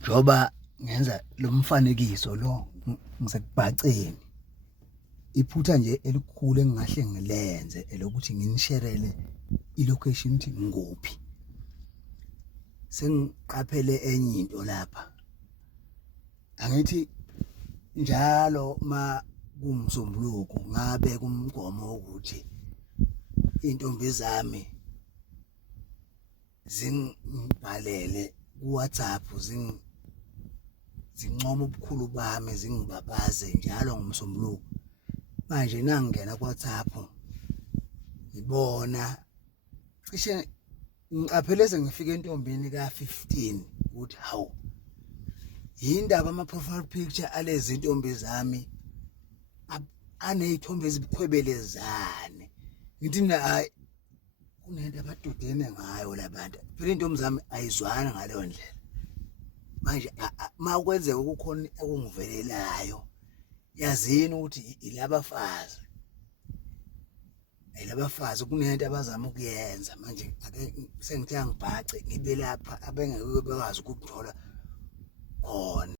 Njoba ngenza lo mfanekiso lo ngisekubhaceni, iphutha nje elikhulu engingahle ngilenze elokuthi nginisherele ilocation ukuthi ngikuphi. Sengiqaphele enye into lapha, angithi njalo ma kuMsombuluko ngabe kumgomo ukuthi intombi zami zingibhalele ku-WhatsApp zincoma ubukhulu bami zingibabaze njalo ngoMsombuluko. Manje nangingena ku-WhatsApp ngibona cishe ngiqaphele sengifike entombini ka-15 ukuthi hawu yindaba ama-profile picture alezi ntombi zami aney'thombe ezibukhwebelezane. Ngithi mina hayi kunento abadudene ngayo la bantu, phela iy'ntombi zami ayizwani ngaleyo ndlela. Manje ma kwenzeka kukhona okungivelelayo yazini ukuthi ilabafazi, yilabafazi kunento abazama ukuyenza. Manje ake sengithe angibhace ngibe lapha abengeke bekwazi ukungithola khona.